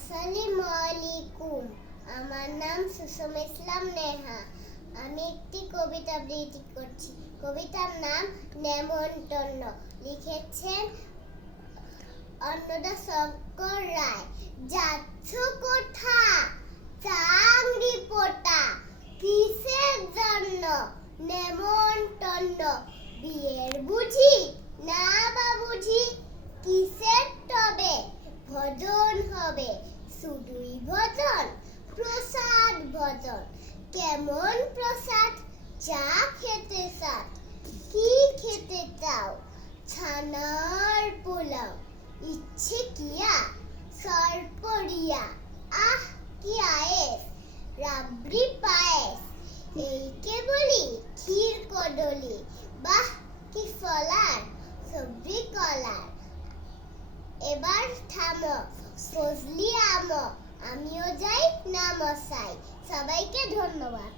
আসসালামু আলাইকুম। আমার নাম সুষম ইসলাম নেহা। আমি একটি কবিতা আবৃত্তি করছি। কবিতার নাম নেমন্তন্ন। লিখেছেন অন্নদা শঙ্কর রায়। যাচ্ছ কোথা চাংরি পোটা, কিসের জন্য নেমন্তন্ন? বিয়ের বুঝি না বাবুঝি, কিসের তবে ভজন হবে? শুধুই ভজন, প্রসাদ ভজন। কেমন প্রসাদ? চা খেতে সাথ। কি খেতে চাও? ছানার পোলাও। ইচ্ছে কিয়া সরপরিয়া, আহ কি আয়েস, রাবড়ি পায়েস। এই কে বলি ক্ষীর কদলি, বাহ কি ফলার, সবজি কলার। এবার থামো, ফজলি আমো, আমিও যাই না মশাই। সবাইকে ধন্যবাদ।